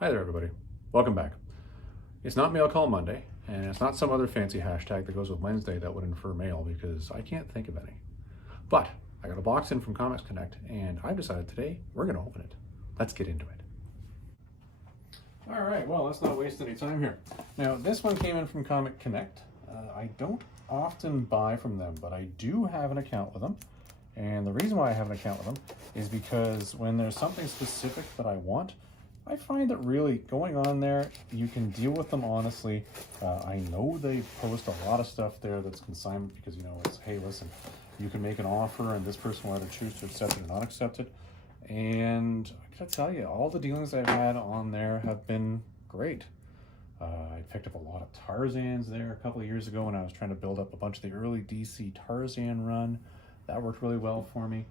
Hi there, everybody. Welcome back. It's not Mail Call Monday, and it's not some other fancy hashtag that goes with Wednesday that would infer mail because I can't think of any. But I got a box in from ComicConnect, and I've decided today we're going to open it. Let's get into it. All right, well, let's not waste any time here. Now, this one came in from ComicConnect. I don't often buy from them, but I do have an account with them. And the reason why I have an account with them is because when there's something specific that I want, I find that really going on there, you can deal with them honestly. I know they post a lot of stuff there that's consignment because, you know, it's, hey, listen, you can make an offer and this person will either choose to accept it or not accept it. And I gotta tell you, all the dealings I've had on there have been great. I picked up a lot of Tarzans there a couple of years ago when I was trying to build up a bunch of the early DC Tarzan run. That worked really well for me.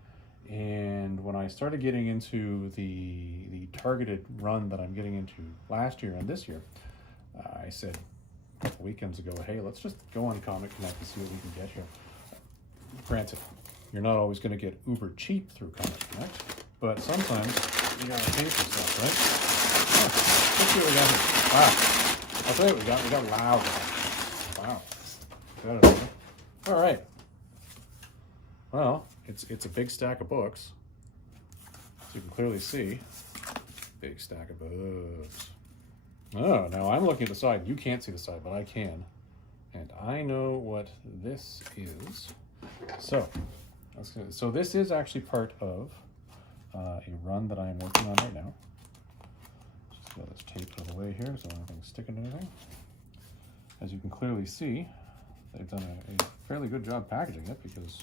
And when I started getting into the targeted run that I'm getting into last year and this year, I said a couple weekends ago, hey, let's just go on ComicConnect and see what we can get here. Granted, you're not always going to get uber cheap through ComicConnect, but sometimes you gotta pay for stuff, right? Oh, let's see what we got here. Wow. I'll tell you what we got. We got loud. Wow. Got it. All right. Well, it's a big stack of books. So you can clearly see, big stack of books. Oh, now I'm looking at the side. You can't see the side, but I can. And I know what this is. So this is actually part of a run that I am working on right now. Just get this tape out of the way here so nothing's sticking to anything. As you can clearly see, they've done a fairly good job packaging it because,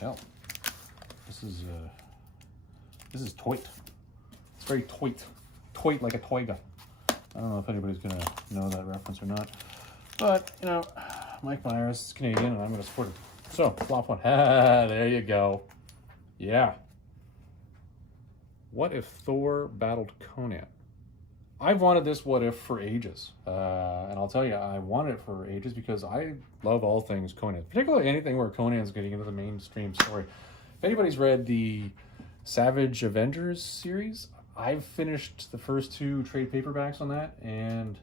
hell, this is toit. It's very toit like a toiga. I don't know if anybody's gonna know that reference or not, but you know, Mike Myers is Canadian, and I'm gonna support him. So flop one. There you go. Yeah. What if Thor battled Conan? I've wanted this what if for ages, and I'll tell you, I wanted it for ages because I love all things Conan, particularly anything where Conan's getting into the mainstream story. If anybody's read the Savage Avengers series, I've finished the first 2 trade paperbacks on that, and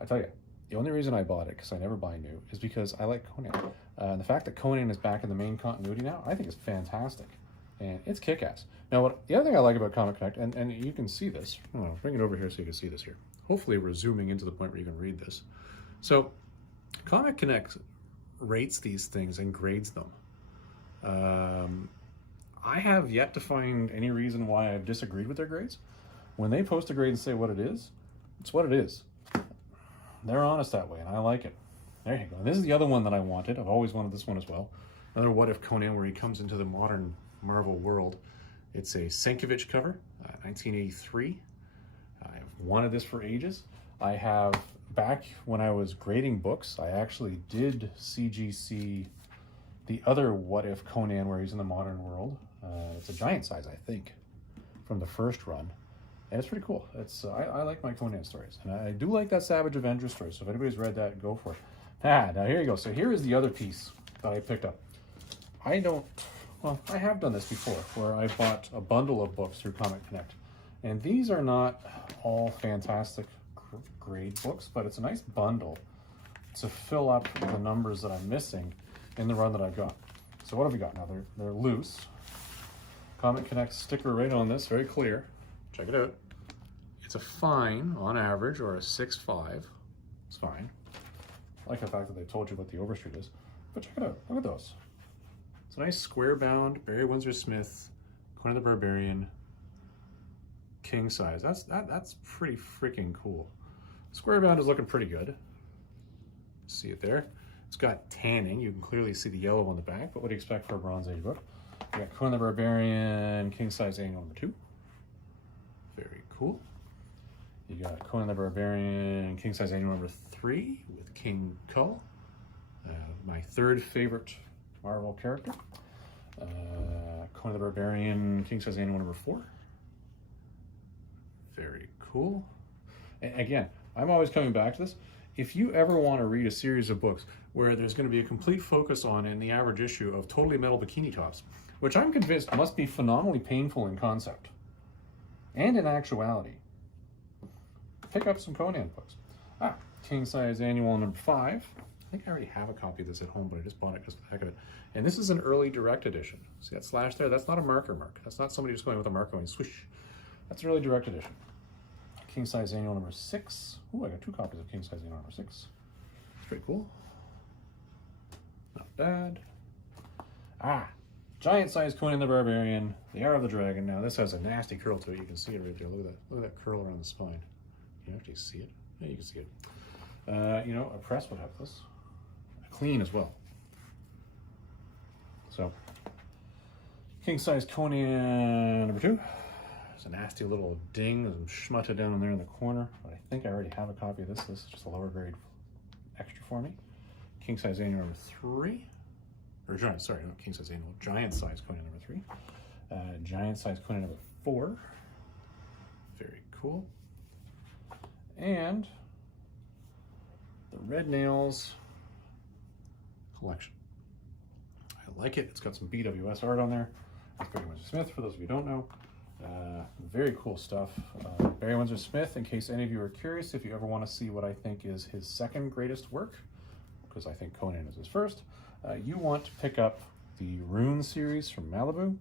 I tell you, the only reason I bought it, because I never buy new, is because I like Conan. And the fact that Conan is back in the main continuity now, I think is fantastic. And it's kick-ass. Now, the other thing I like about ComicConnect, and you can see this, I'll bring it over here so you can see this here. Hopefully we're zooming into the point where you can read this. So, ComicConnect rates these things and grades them. I have yet to find any reason why I've disagreed with their grades. When they post a grade and say what it is, it's what it is. They're honest that way, and I like it. There you go. And this is the other one that I wanted. I've always wanted this one as well. Another What If Conan, where he comes into the modern Marvel world. It's a Sienkiewicz cover, 1983. I've wanted this for ages. I have, back when I was grading books, I actually did CGC the other What If Conan, where he's in the modern world. It's a giant size, I think, from the first run. And it's pretty cool. It's I like my Conan stories. And I do like that Savage Avengers story, so if anybody's read that, go for it. Now here you go. So here is the other piece that I picked up. I have done this before, where I bought a bundle of books through ComicConnect. And these are not all fantastic grade books, but it's a nice bundle to fill up the numbers that I'm missing in the run that I've got. So what have we got now? They're loose. ComicConnect sticker right on this, very clear. Check it out. It's a fine on average, or a 6.5. It's fine. I like the fact that they told you what the overstreet is. But check it out. Look at those. It's a nice square bound Barry Windsor Smith, Conan the Barbarian, king size. That's pretty freaking cool. Square bound is looking pretty good. See it there. It's got tanning. You can clearly see the yellow on the back, but what do you expect for a Bronze Age book? You got Conan the Barbarian, king size annual number 2. Very cool. You got Conan the Barbarian, king size annual number 3 with King Kull, my 3rd favorite Marvel character. Conan the Barbarian, king size annual number 4. Very cool. And again, I'm always coming back to this. If you ever want to read a series of books where there's going to be a complete focus on, in the average issue, of totally metal bikini tops, which I'm convinced must be phenomenally painful in concept and in actuality, pick up some Conan books. King size annual number 5. I think I already have a copy of this at home, but I just bought it just for the heck of it. And this is an early direct edition. See that slash there? That's not a marker mark. That's not somebody just going with a marker and swish. That's an early direct edition. King size annual number 6. Ooh, I got 2 copies of King size annual number 6. Pretty cool. Not bad. Giant size Conan the Barbarian, the Hour of the Dragon. Now this has a nasty curl to it. You can see it right there. Look at that. Look at that curl around the spine. Can you actually see it? Yeah, you can see it. You know, a press would have this. Clean as well. So, king size Conan number 2. There's a nasty little ding, some schmutta down there in the corner, but I think I already have a copy of this. This is just a lower grade extra for me. King size annual number 3. Or giant, sorry, not king size annual, giant size Conan number 3. Giant size Conan number 4. Very cool. And the Red Nails collection. I like it. It's got some BWS art on there. That's Barry Windsor Smith, for those of you who don't know. Very cool stuff. Barry Windsor Smith, in case any of you are curious, if you ever want to see what I think is his second greatest work, because I think Conan is his first, you want to pick up the Rune series from Malibu.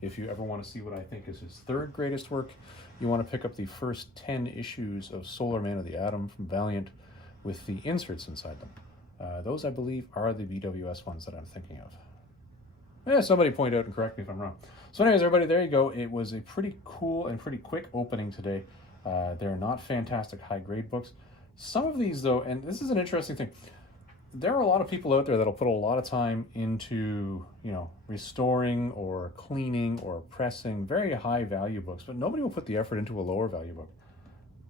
If you ever want to see what I think is his third greatest work, you want to pick up the first 10 issues of Solar Man of the Atom from Valiant with the inserts inside them. Those, I believe, are the BWS ones that I'm thinking of. Somebody point out and correct me if I'm wrong. So anyways, everybody, there you go. It was a pretty cool and pretty quick opening today. They're not fantastic high-grade books. Some of these, though, and this is an interesting thing, there are a lot of people out there that'll put a lot of time into, you know, restoring or cleaning or pressing very high value books, but nobody will put the effort into a lower value book.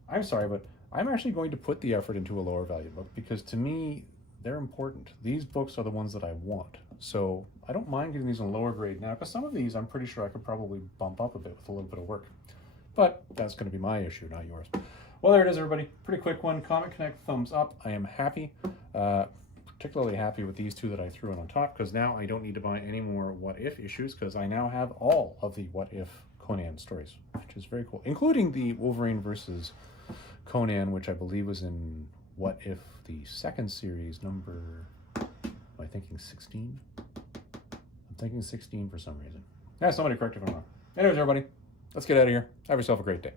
I'm sorry, but I'm actually going to put the effort into a lower value book because to me, they're important. These books are the ones that I want. So I don't mind getting these in lower grade now, because some of these I'm pretty sure I could probably bump up a bit with a little bit of work. But that's going to be my issue, not yours. Well, there it is, everybody. Pretty quick one. ComicConnect, thumbs up. I am happy. Particularly happy with these 2 that I threw in on top, because now I don't need to buy any more What If issues, because I now have all of the What If Conan stories, which is very cool, including the Wolverine versus Conan, which I believe was in What If, the second series, number, am I thinking 16? I'm thinking 16 for some reason. Somebody correct me if I'm wrong. Anyways, everybody, let's get out of here. Have yourself a great day.